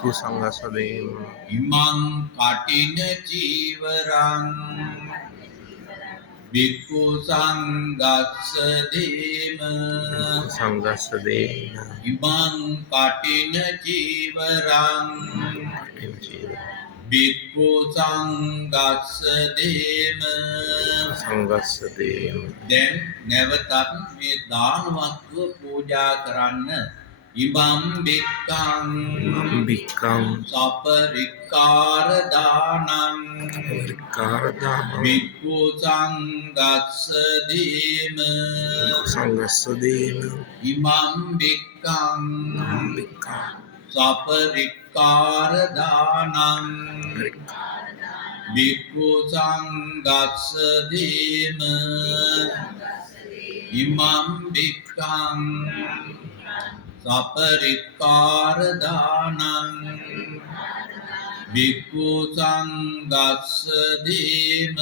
කුසංගසදේම ඉමං කටින චීවරං බික්ඛු සංඝස්ස දේම සංගස්සදේන ඉමං කටින චීවරං බික්ඛු සංඝස්ස දේම සංගස්සදේම දැන් නැවතත් මේ දානවත්ව පූජා කරන්න. ඉමං බික්ඛං බික්කං සපරික්කාර දානං කාරදාම බික්ඛු සංඝස්ස දේම සංගස්සදේම ඉමං බික්ඛං බික්කං සපරික්කාර දානං බික්ඛු සංඝස්ස දේම ඉමං බික්ඛං සපරික්කාර දානං බික්ඛු සංඝස්ස දේම